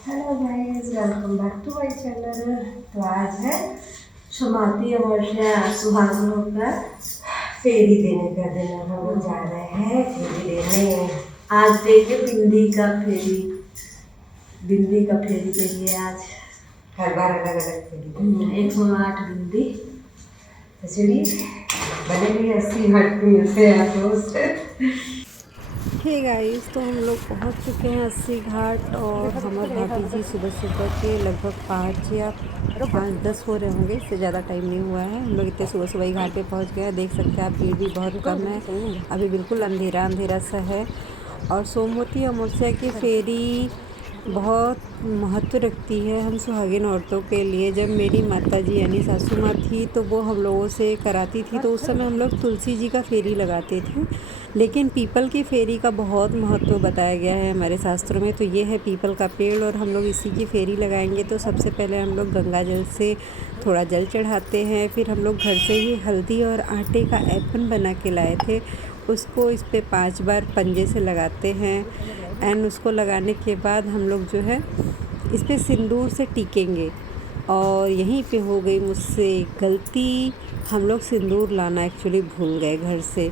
Hello guys, welcome back to my channel. तो आज है शुमाती अमावस्या, सुहागनों का फेरी देने का दिन। हम लोग जा रहे हैं फेरी देने। आज देंगे बिंदी का फेरी देंगे आज। हर बार अलग अलग फेरी 108 बिंदी। तो चलिए बनेगी 80 घाट मिलते हैं आप लोग से। हे गाइस, तो हम लोग पहुंच चुके हैं 80 घाट। और हमारे भाभी जी सुबह सुबह के लगभग 5 या 5-10 हो रहे होंगे, इससे ज़्यादा टाइम नहीं हुआ है। हम लोग इतने सुबह सुबह ही घाट पे पहुंच गए हैं। देख सकते हैं आप, भीड़ भी बहुत कम है। अभी बिल्कुल अंधेरा अंधेरा सा है। और सोमवती अमावस्या की फेरी बहुत महत्व रखती है हम सुहागिन औरतों के लिए। जब मेरी माता जी यानी सासू माँ थी तो वो हम लोगों से कराती थी, तो उस समय हम लोग तुलसी जी का फेरी लगाते थे। लेकिन पीपल की फेरी का बहुत महत्व बताया गया है हमारे शास्त्रों में। तो ये है पीपल का पेड़ और हम लोग इसी की फेरी लगाएंगे। तो सबसे पहले हम लोग गंगा जल से थोड़ा जल चढ़ाते हैं। फिर हम लोग घर से ही हल्दी और आटे का ऐपन बना के लाए थे, उसको इस पे 5 बार पंजे से लगाते हैं। एंड उसको लगाने के बाद हम लोग जो है इस पे सिंदूर से टीकेंगे। और यहीं पे हो गई मुझसे गलती, हम लोग सिंदूर लाना एक्चुअली भूल गए घर से।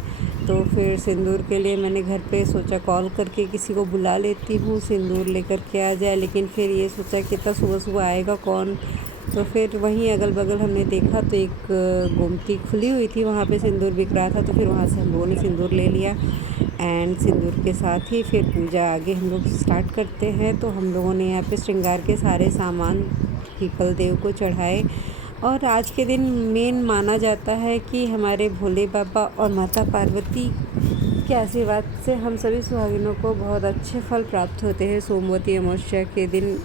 तो फिर सिंदूर के लिए मैंने घर पे सोचा कॉल करके किसी को बुला लेती हूँ, सिंदूर लेकर के आ जाए। लेकिन फिर ये सोचा कि इतना सुबह सुबह आएगा कौन। तो फिर वहीं अगल बगल हमने देखा तो एक गोमती खुली हुई थी, वहाँ पे सिंदूर बिक रहा था। तो फिर वहाँ से हम लोगों ने सिंदूर ले लिया। एंड सिंदूर के साथ ही फिर पूजा आगे हम लोग स्टार्ट करते हैं। तो हम लोगों ने यहाँ पे श्रृंगार के सारे सामान पीपल देव को चढ़ाए। और आज के दिन मेन माना जाता है कि हमारे भोले बाबा और माता पार्वती के आशीर्वाद से हम सभी सुहागिनों को बहुत अच्छे फल प्राप्त होते हैं। सोमवती अमावस्या के दिन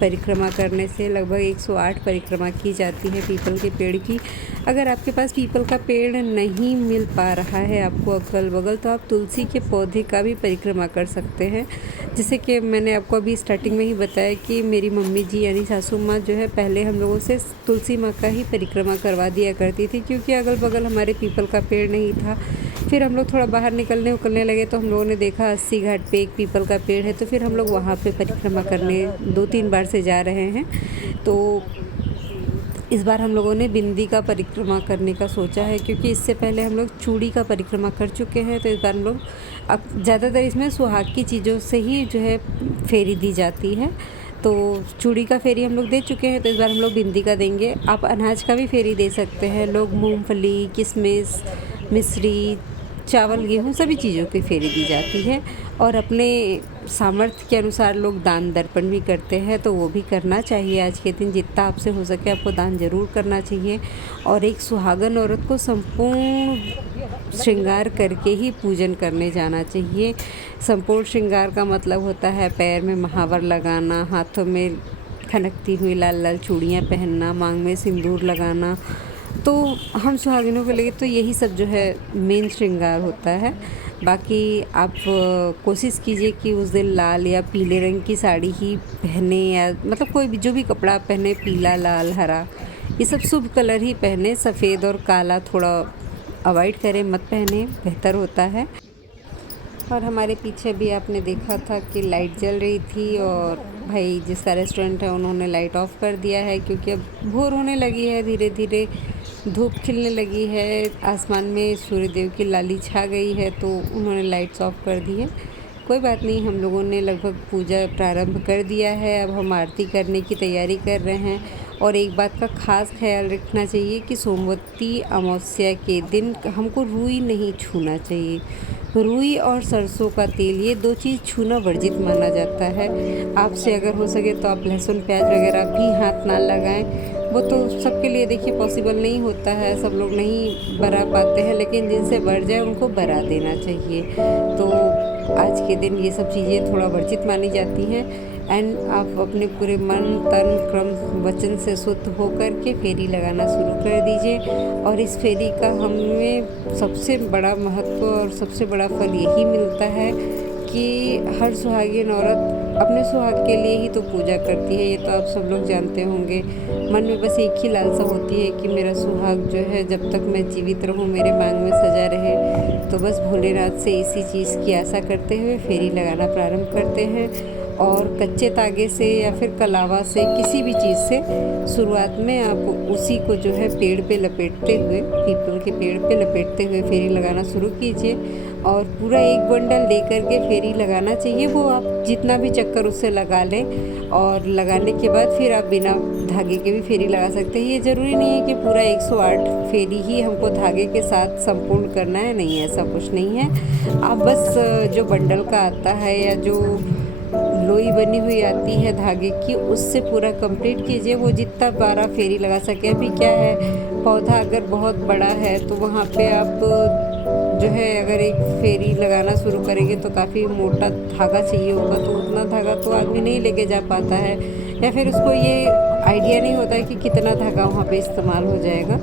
परिक्रमा करने से लगभग 108 परिक्रमा की जाती है पीपल के पेड़ की। अगर आपके पास पीपल का पेड़ नहीं मिल पा रहा है आपको अगल बगल, तो आप तुलसी के पौधे का भी परिक्रमा कर सकते हैं। जैसे कि मैंने आपको अभी स्टार्टिंग में ही बताया कि मेरी मम्मी जी यानी सासू माँ जो है पहले हम लोगों से तुलसी माँ का ही परिक्रमा करवा दिया करती थी, क्योंकि अगल बगल हमारे पीपल का पेड़ नहीं था। फिर हम लोग थोड़ा बाहर निकलने लगे तो हम लोगों ने देखा 80 घाट पे एक पीपल का पेड़ है। तो फिर हम लोग वहाँ पे परिक्रमा करने 2-3 बार से जा रहे हैं। तो इस बार हम लोगों ने बिंदी का परिक्रमा करने का सोचा है, क्योंकि इससे पहले हम लोग चूड़ी का परिक्रमा कर चुके हैं। तो इस बार हम लोग अब ज़्यादातर इसमें सुहाग की चीज़ों से ही जो है फेरी दी जाती है। तो चूड़ी का फेरी हम लोग दे चुके हैं, तो इस बार हम लोग बिंदी का देंगे। आप अनाज का भी फेरी दे सकते हैं। लोग मूंगफली, किशमिश, मिश्री, चावल, गेहूँ सभी चीज़ों की फेरी दी जाती है। और अपने सामर्थ्य के अनुसार लोग दान दर्पण भी करते हैं, तो वो भी करना चाहिए। आज के दिन जितना आपसे हो सके आपको दान ज़रूर करना चाहिए। और एक सुहागन औरत को संपूर्ण श्रृंगार करके ही पूजन करने जाना चाहिए। संपूर्ण श्रृंगार का मतलब होता है पैर में महावर लगाना, हाथों में खनकती हुई लाल लाल चूड़ियाँ पहनना, मांग में सिंदूर लगाना। तो हम सुहागिनों के लिए तो यही सब जो है मेन श्रृंगार होता है। बाकी आप कोशिश कीजिए कि उस दिन लाल या पीले रंग की साड़ी ही पहने, या मतलब कोई भी जो भी कपड़ा आप पहने, पीला, लाल, हरा, ये सब शुभ कलर ही पहने। सफ़ेद और काला थोड़ा अवॉइड करें, मत पहने, बेहतर होता है। और हमारे पीछे भी आपने देखा था कि लाइट जल रही थी, और भाई जिसका रेस्टोरेंट है उन्होंने लाइट ऑफ कर दिया है, क्योंकि अब भोर होने लगी है, धीरे धीरे धूप खिलने लगी है, आसमान में सूर्यदेव की लाली छा गई है, तो उन्होंने लाइट्स ऑफ कर दी है। कोई बात नहीं, हम लोगों ने लगभग पूजा प्रारंभ कर दिया है। अब हम आरती करने की तैयारी कर रहे हैं। और एक बात का ख़ास ख्याल रखना चाहिए कि सोमवती अमावस्या के दिन हमको रुई नहीं छूना चाहिए। रुई और सरसों का तेल, ये 2 चीज़ छूना वर्जित माना जाता है। आपसे अगर हो सके तो आप लहसुन प्याज वगैरह भी हाथ ना लगाएं। वो तो सबके लिए देखिए पॉसिबल नहीं होता है, सब लोग नहीं बरा पाते हैं, लेकिन जिनसे बढ़ जाए उनको बरा देना चाहिए। तो आज के दिन ये सब चीज़ें थोड़ा वर्जित मानी जाती हैं। एंड आप अपने पूरे मन, तन, क्रम, वचन से शुद्ध होकर के फेरी लगाना शुरू कर दीजिए। और इस फेरी का हमें सबसे बड़ा महत्व और सबसे बड़ा फल यही मिलता है कि हर सुहागिन औरत अपने सुहाग के लिए ही तो पूजा करती है। ये तो आप सब लोग जानते होंगे। मन में बस एक ही लालसा होती है कि मेरा सुहाग जो है जब तक मैं जीवित रहूं मेरे मांग में सजा रहे। तो बस भोलेनाथ से इसी चीज़ की आशा करते हुए फेरी लगाना प्रारंभ करते हैं। और कच्चे तागे से या फिर कलावा से, किसी भी चीज़ से शुरुआत में आप उसी को जो है पेड़ पे लपेटते हुए, पीपल के पेड़ पे लपेटते हुए फेरी लगाना शुरू कीजिए। और पूरा एक बंडल लेकर के फेरी लगाना चाहिए। वो आप जितना भी चक्कर उससे लगा लें, और लगाने के बाद फिर आप बिना धागे के भी फेरी लगा सकते हैं। ये ज़रूरी नहीं है कि पूरा 108 फेरी ही हमको धागे के साथ संपूर्ण करना है, नहीं, ऐसा कुछ नहीं है। आप बस जो बंडल का आता है या जो लोई बनी हुई आती है धागे की, उससे पूरा कंप्लीट कीजिए। वो जितना 12 फेरी लगा सके। अभी क्या है, पौधा अगर बहुत बड़ा है तो वहाँ पे आप जो है अगर एक फेरी लगाना शुरू करेंगे तो काफ़ी मोटा धागा चाहिए होगा, तो उतना धागा तो आदमी नहीं लेके जा पाता है, या फिर उसको ये आइडिया नहीं होता है कि कितना धागा वहाँ पे इस्तेमाल हो जाएगा।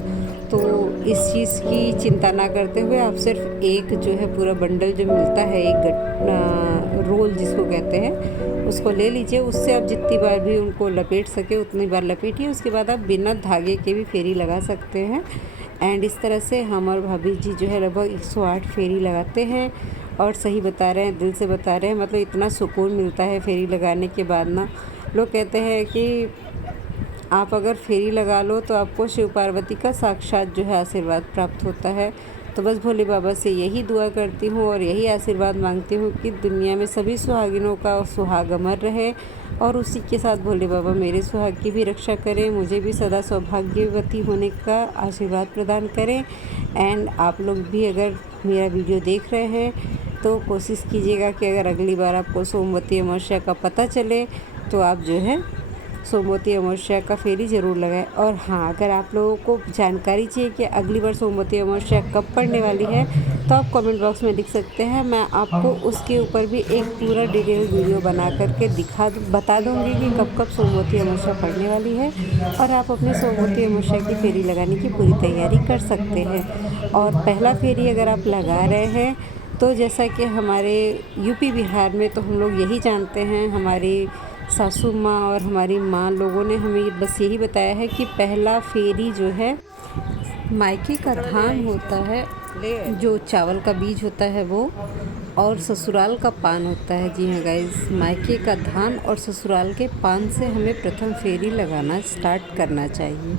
तो इस चीज़ की चिंता ना करते हुए आप सिर्फ एक जो है पूरा बंडल जो मिलता है, एक रोल जिसको कहते हैं, उसको ले लीजिए। उससे आप जितनी बार भी उनको लपेट सके उतनी बार लपेटिए। उसके बाद आप बिना धागे के भी फेरी लगा सकते हैं। एंड इस तरह से हम और भाभी जी जो है लगभग 108 फेरी लगाते हैं। और सही बता रहे हैं, दिल से बता रहे हैं, मतलब इतना सुकून मिलता है फेरी लगाने के बाद ना। लोग कहते हैं कि आप अगर फेरी लगा लो तो आपको शिव पार्वती का साक्षात जो है आशीर्वाद प्राप्त होता है। तो बस भोले बाबा से यही दुआ करती हूँ और यही आशीर्वाद मांगती हूँ कि दुनिया में सभी सुहागिनों का सुहाग अमर रहे, और उसी के साथ भोले बाबा मेरे सुहाग की भी रक्षा करें, मुझे भी सदा सौभाग्यवती होने का आशीर्वाद प्रदान करें। एंड आप लोग भी अगर मेरा वीडियो देख रहे हैं तो कोशिश कीजिएगा कि अगर अगली बार आपको सोमवती अमावस्या का पता चले तो आप जो है सोमवती अमावस्या का फेरी ज़रूर लगाएं। और हाँ, अगर आप लोगों को जानकारी चाहिए कि अगली बार सोमवती अमावस्या कब पड़ने वाली है तो आप कमेंट बॉक्स में लिख सकते हैं। मैं आपको उसके ऊपर भी एक पूरा डिटेल वीडियो बना करके बता दूंगी कि कब कब सोमवती अमावस्या पड़ने वाली है, और आप अपने सोमवती अमावस्या की फेरी लगाने की पूरी तैयारी कर सकते हैं। और पहला फेरी अगर आप लगा रहे हैं तो जैसा कि हमारे यूपी बिहार में तो हम लोग यही जानते हैं, हमारी सासू माँ और हमारी माँ लोगों ने हमें बस यही बताया है कि पहला फेरी जो है मायके का धान होता है, जो चावल का बीज होता है वो, और ससुराल का पान होता है। जी हाँ गाइस, मायके का धान और ससुराल के पान से हमें प्रथम फेरी लगाना स्टार्ट करना चाहिए।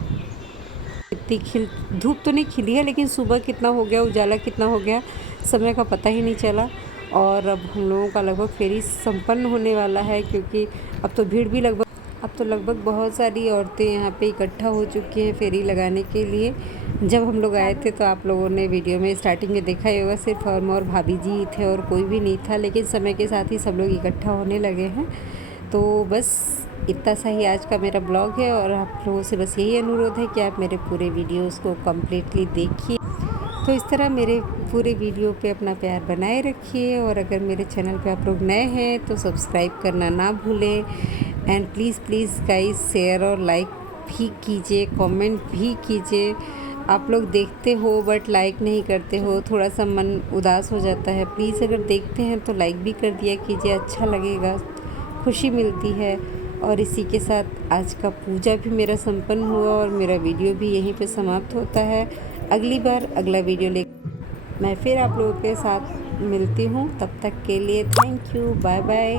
इतनी धूप तो नहीं खिली है, लेकिन सुबह कितना हो गया, उजाला कितना हो गया, समय का पता ही नहीं चला। और अब हम लोगों का लगभग फेरी संपन्न होने वाला है, क्योंकि अब तो भीड़ भी लगभग बहुत सारी औरतें यहाँ पे इकट्ठा हो चुकी हैं फेरी लगाने के लिए। जब हम लोग आए थे तो आप लोगों ने वीडियो में स्टार्टिंग में देखा ही होगा, सिर्फ हम और भाभी जी थे और कोई भी नहीं था, लेकिन समय के साथ ही सब लोग इकट्ठा होने लगे हैं। तो बस इतना सा ही आज का मेरा ब्लॉग है, और आप लोगों से बस यही अनुरोध है कि आप मेरे पूरे वीडियोस को कम्प्लीटली देखिए। तो इस तरह मेरे पूरे वीडियो पे अपना प्यार बनाए रखिए, और अगर मेरे चैनल पे आप लोग नए हैं तो सब्सक्राइब करना ना भूलें। एंड प्लीज़ गाइस शेयर और लाइक भी कीजिए, कमेंट भी कीजिए। आप लोग देखते हो बट लाइक नहीं करते हो, थोड़ा सा मन उदास हो जाता है। प्लीज़ अगर देखते हैं तो लाइक भी कर दिया कीजिए, अच्छा लगेगा, खुशी मिलती है। और इसी के साथ आज का पूजा भी मेरा संपन्न हुआ और मेरा वीडियो भी यहीं पे समाप्त होता है। अगली बार अगला वीडियो ले मैं फिर आप लोगों के साथ मिलती हूँ। तब तक के लिए thank you, bye bye.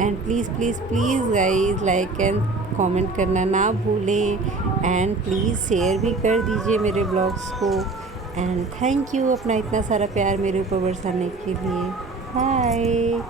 And please guys like and comment करना ना भूलें, एंड प्लीज़ शेयर भी कर दीजिए मेरे ब्लॉग्स को। एंड थैंक यू अपना इतना सारा प्यार मेरे ऊपर बरसाने के लिए। बाय।